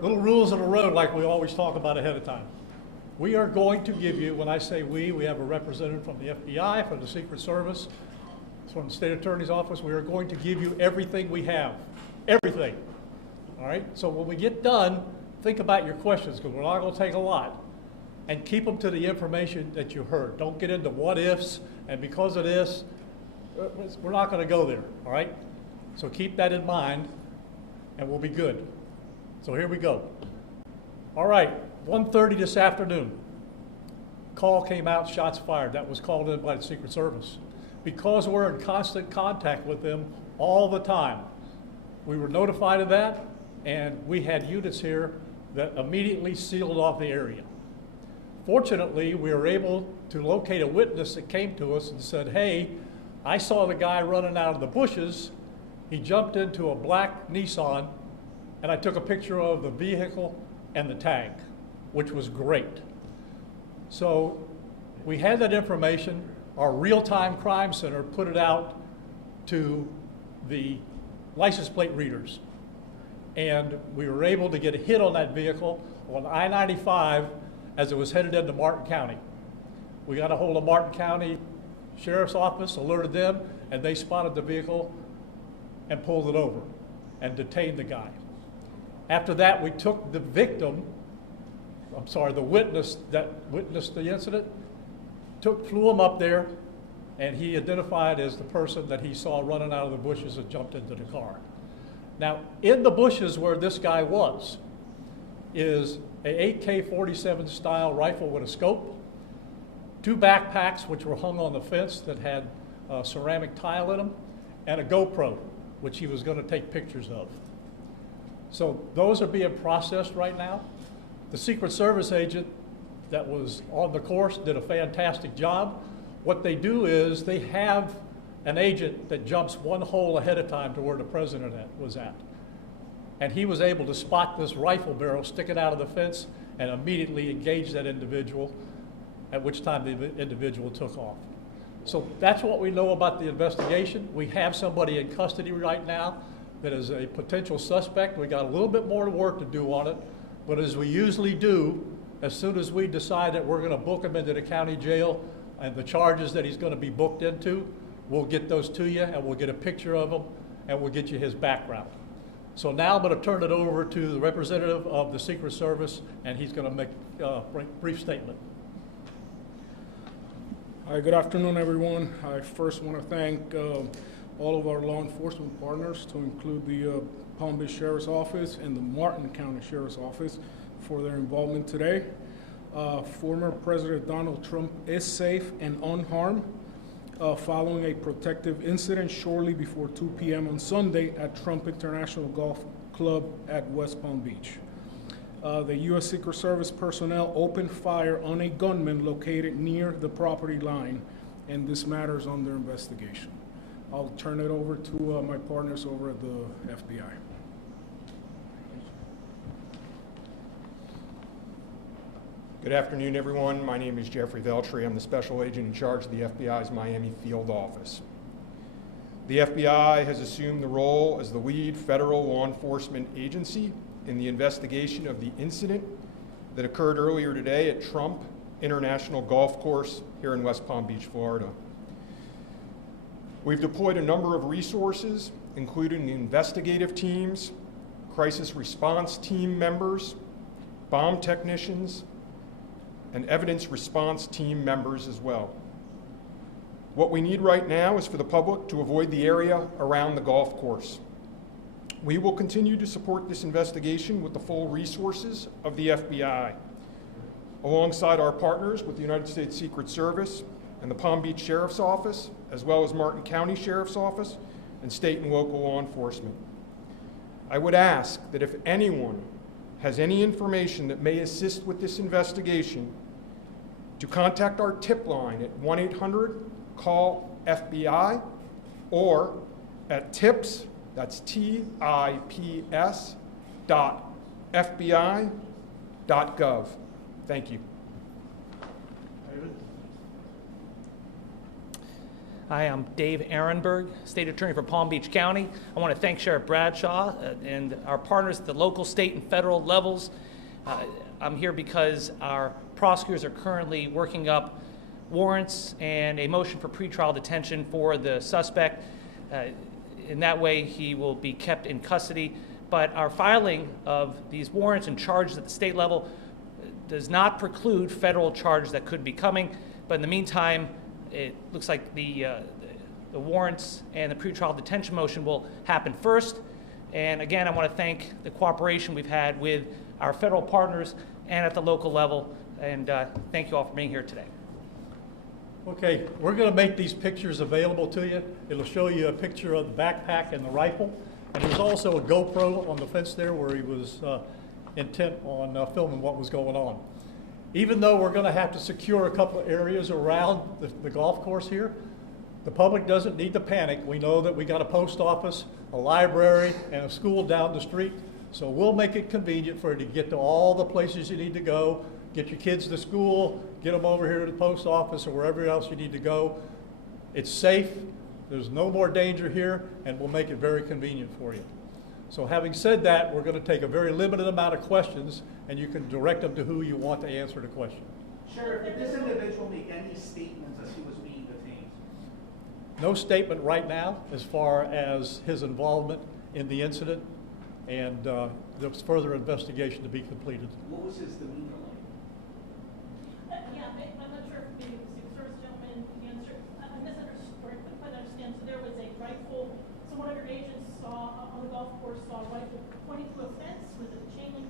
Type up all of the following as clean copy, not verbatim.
Little rules of the road like we always talk about ahead of time. We are going to give you, when I say we have a representative from the FBI, from the Secret Service, from the State Attorney's Office. We are going to give you everything we have, everything. All right, so when we get done, think about your questions, because we're not going to take a lot. And keep them to the information that you heard. Don't get into what ifs, and because of this, we're not going to go there, all right? So keep that in mind, and we'll be good. So here we go. All right, 1:30 this afternoon. Call came out, shots fired. That was called in by the Secret Service. Because we're in constant contact with them all the time, we were notified of that, and we had units here that immediately sealed off the area. Fortunately, we were able to locate a witness that came to us and said, hey, I saw the guy running out of the bushes. He jumped into a black Nissan, and I took a picture of the vehicle and the tag, which was great. So we had that information. Our real-time crime center put it out to the license plate readers. And we were able to get a hit on that vehicle on I-95 as it was headed into Martin County. We got a hold of Martin County Sheriff's Office, alerted them, and they spotted the vehicle and pulled it over and detained the guy. After that, we took the victim, the witness that witnessed the incident, flew him up there, and he identified as the person that he saw running out of the bushes and jumped into the car. Now, in the bushes where this guy was is a AK-47 style rifle with a scope, 2 backpacks which were hung on the fence that had ceramic tile in them, and a GoPro, which he was going to take pictures of. So those are being processed right now. The Secret Service agent that was on the course did a fantastic job. What they do is they have an agent that jumps one hole ahead of time to where the president was at. And he was able to spot this rifle barrel sticking out of the fence and immediately engage that individual, at which time the individual took off. So that's what we know about the investigation. We have somebody in custody right now that is a potential suspect. We got a little bit more work to do on it, but as we usually do, as soon as we decide that we're going to book him into the county jail and the charges that he's going to be booked into, we'll get those to you and we'll get a picture of him and we'll get you his background. So now I'm going to turn it over to the representative of the Secret Service, and he's going to make a brief statement. Hi, good afternoon, everyone. I first want to thank all of our law enforcement partners, to include the Palm Beach Sheriff's Office and the Martin County Sheriff's Office, for their involvement today. Former President Donald Trump is safe and unharmed following a protective incident shortly before 2 p.m. on Sunday at Trump International Golf Club at West Palm Beach. The U.S. Secret Service personnel opened fire on a gunman located near the property line, and this matter is under investigation. I'll turn it over to my partners over at the FBI. Good afternoon, everyone. My name is Jeffrey Veltri. I'm the special agent in charge of the FBI's Miami field office. The FBI has assumed the role as the lead federal law enforcement agency in the investigation of the incident that occurred earlier today at Trump International Golf Course here in West Palm Beach, Florida. We've deployed a number of resources, including investigative teams, crisis response team members, bomb technicians, and evidence response team members as well. What we need right now is for the public to avoid the area around the golf course. We will continue to support this investigation with the full resources of the FBI, alongside our partners with the United States Secret Service and the Palm Beach Sheriff's Office, as well as Martin County Sheriff's Office and state and local law enforcement. I would ask that if anyone has any information that may assist with this investigation, to contact our tip line at 1-800-CALL-FBI or at tips, that's TIPS, .fbi.gov. Thank you. Hi, I'm Dave Ehrenberg, State Attorney for Palm Beach County. I want to thank Sheriff Bradshaw and our partners at the local, state, and federal levels. I'm here because our prosecutors are currently working up warrants and a motion for pretrial detention for the suspect. In that way, he will be kept in custody. But our filing of these warrants and charges at the state level does not preclude federal charges that could be coming. But in the meantime, it looks like the warrants and the pretrial detention motion will happen first. And again, I want to thank the cooperation we've had with our federal partners and at the local level. And thank you all for being here today. Okay, we're going to make these pictures available to you. It'll show you a picture of the backpack and the rifle. And there's also a GoPro on the fence there where he was intent on filming what was going on. Even though we're going to have to secure a couple of areas around the golf course here, the public doesn't need to panic. We know that we got a post office, a library, and a school down the street. So we'll make it convenient for you to get to all the places you need to go, get your kids to school, get them over here to the post office or wherever else you need to go. It's safe, there's no more danger here, and we'll make it very convenient for you. So having said that, we're going to take a very limited amount of questions, and you can direct them to who you want to answer the question. Sheriff, did this individual make any statements as he was being detained? No statement right now as far as his involvement in the incident, and there's further investigation to be completed. What was his demeanor like? Yeah, I'm not sure if maybe the Secret Service gentleman answered. I misunderstood, or I couldn't quite understand. So there was a rifle. So one of your agents saw on the golf course saw a rifle pointing to a fence with a chain link.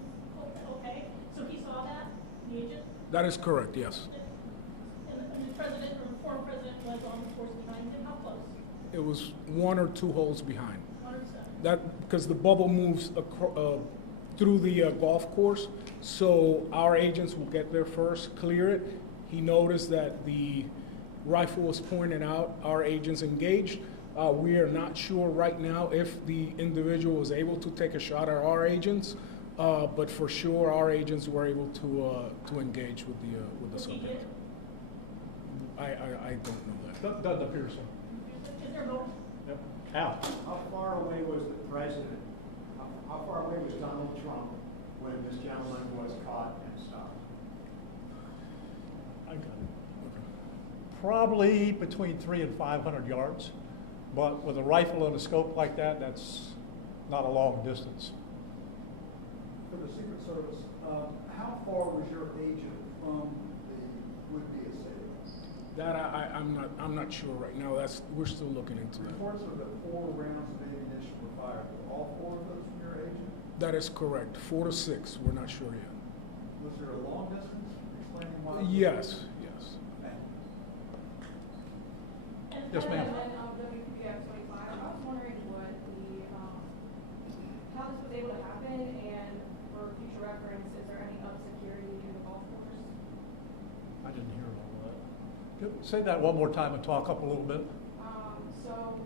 Okay, so he saw that, the agent. That is correct, yes. And the president or the former president was on the course behind him. How close? It was 1 or 2 holes behind. 1 or 2? That because the bubble moves through the golf course, so our agents will get there first, clear it. He noticed that the rifle was pointed out. Our agents engaged. We are not sure right now if the individual was able to take a shot at our agents, but for sure our agents were able to engage with the subject. I don't know that. Doesn't appear so. Is there a vote? Yep. Al? How far away was the president? How far away was Donald Trump when this gentleman was caught and stopped? I got it. Probably between 300 and 500 yards, but with a rifle and a scope like that, that's not a long distance. For the Secret Service, how far was your agent from the would-be assailant? That I'm not sure right now. We're still looking into that. Reports are that 4 rounds of ammunition were fired. Were all 4 of those from your agent? That is correct. 4 to 6. We're not sure yet. Was there a long distance? Explaining why? Yes. Yes, ma'am. WPBF 25. I was wondering what how this was able to happen, and for future reference, is there any up security in the golf course? I didn't hear all of that. Say that one more time and talk up a little bit. So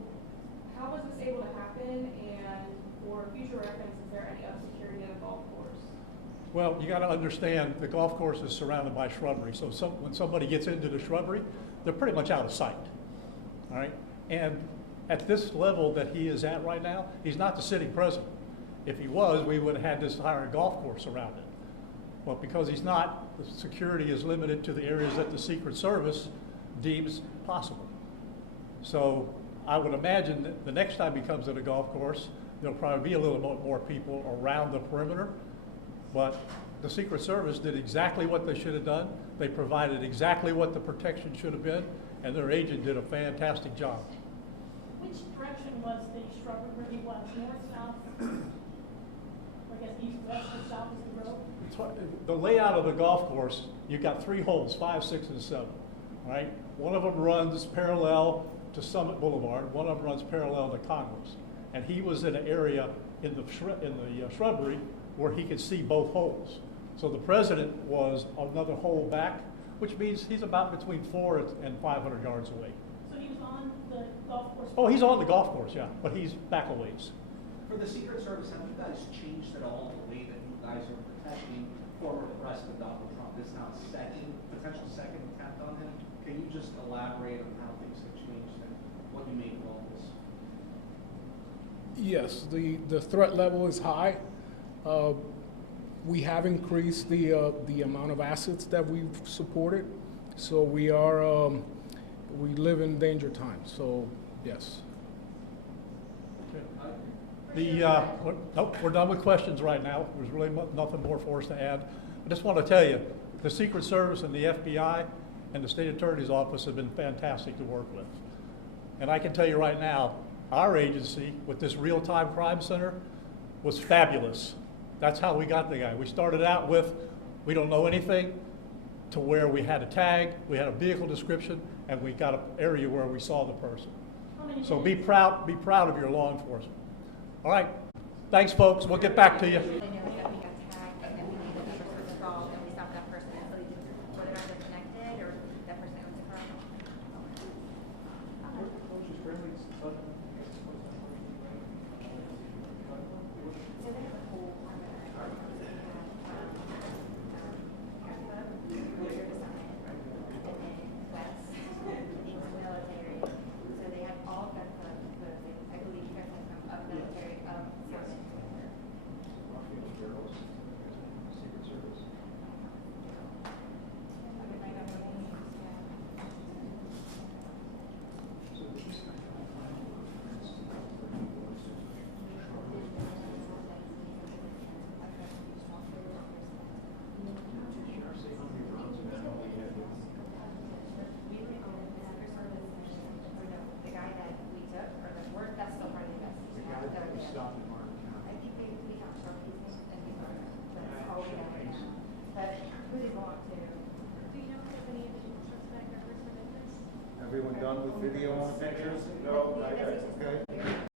how was this able to happen, and for future reference, is there any up security in the golf course? Well, you got to understand the golf course is surrounded by shrubbery. So when somebody gets into the shrubbery, they're pretty much out of sight. All right? And at this level that he is at right now, he's not the sitting president. If he was, we would have had this entire golf course around it. But because he's not, the security is limited to the areas that the Secret Service deems possible. So I would imagine that the next time he comes to the golf course, there'll probably be a little bit more people around the perimeter. But the Secret Service did exactly what they should have done. They provided exactly what the protection should have been, and their agent did a fantastic job. Which direction was the shrubbery where he was? North, south? I guess east, west, or south is the road? The layout of the golf course, you've got 3 holes, 5, 6, and 7. Right? One of them runs parallel to Summit Boulevard. One of them runs parallel to Congress. And he was in an area in the shrubbery where he could see both holes. So the president was another hole back, which means he's about between 400 and 500 yards away. So he was on the golf course? Oh, he's on the golf course, yeah, but he's back a ways. For the Secret Service, have you guys changed at all the way that you guys are protecting former President Donald Trump? This now potential second attempt on him. Can you just elaborate on how things have changed there? what you make of all this? Yes, the threat level is high. We have increased the amount of assets that we've supported, so we live in danger times. So yes. Nope, we're done with questions right now. There's really nothing more for us to add. I just want to tell you, the Secret Service and the FBI and the State Attorney's Office have been fantastic to work with. And I can tell you right now, our agency with this real-time crime center was fabulous. That's how we got the guy. We started out with, we don't know anything, to where we had a tag, we had a vehicle description, and we got an area where we saw the person. So be proud of your law enforcement. All right, thanks folks, we'll get back to you. They know that we got tagged and then we knew that the person was involved and we stopped that person, so we did, whether or not they're connected or that person owns the car. So they have a whole perimeter. They have, border design, and then west, into military. So they have all gun clubs, but I believe you guys have some of military, service. Secret Service. The guy that we took, or the work, that's still part of the investigation. Stopped in Martin County. I think we got trophies and we got, that's all we have right now. But who they belong to? Do you know if any additional suspect or person of interest? Everyone done with video and pictures? No, I got, okay.